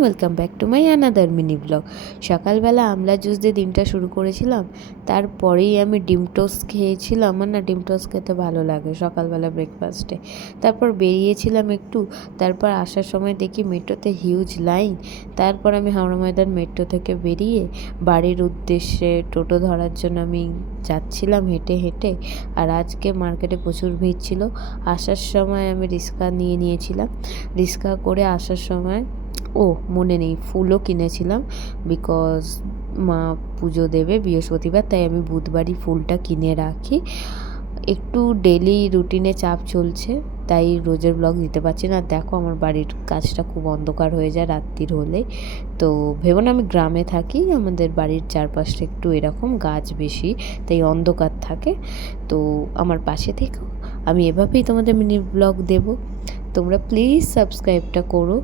Welcome back to my another mini blog. সকালবেলা আমলা juice দিয়ে দিনটা শুরু করেছিলাম, তারপরেই আমি ডিম টোস্ট খেয়েছিলাম। আমার না ডিম টোস্ট খেতে ভালো লাগে সকালবেলা ব্রেকফাস্টে। তারপর বেরিয়েছিলাম একটু, তারপর আসার সময় দেখি মেট্রোতে হিউজ লাইন। তারপর আমি হাওড়া ময়দান মেট্রো থেকে বেরিয়ে বাড়ির উদ্দেশ্যে টোটো ধরার জন্য আমি যাচ্ছিলাম হেঁটে হেঁটে। আর আজকে মার্কেটে প্রচুর ভিড় ছিল। আসার সময় আমি রিক্সা নিয়েছিলাম। রিক্সা করে আসার সময় মনে নেই, ফুলও কিনেছিলাম। বিকজ মা পুজো দেবে বৃহস্পতিবার, তাই আমি বুধবারই ফুলটা কিনে রাখি। একটু ডেলি রুটিনে চাপ চলছে, তাই রোজের ব্লগ দিতে পারছি না। দেখো আমার বাড়ির কাজটা খুব অন্ধকার হয়ে যায় রাত্রির হলে। তো ভেবো না আমি গ্রামে থাকি, আমাদের বাড়ির চারপাশটা একটু এরকম গাছ বেশি, তাই অন্ধকার থাকে। তো আমার পাশে থেকেও আমি এভাবেই তোমাদের মিনি ব্লগ দেবো। তোমরা প্লিজ সাবস্ক্রাইবটা করো।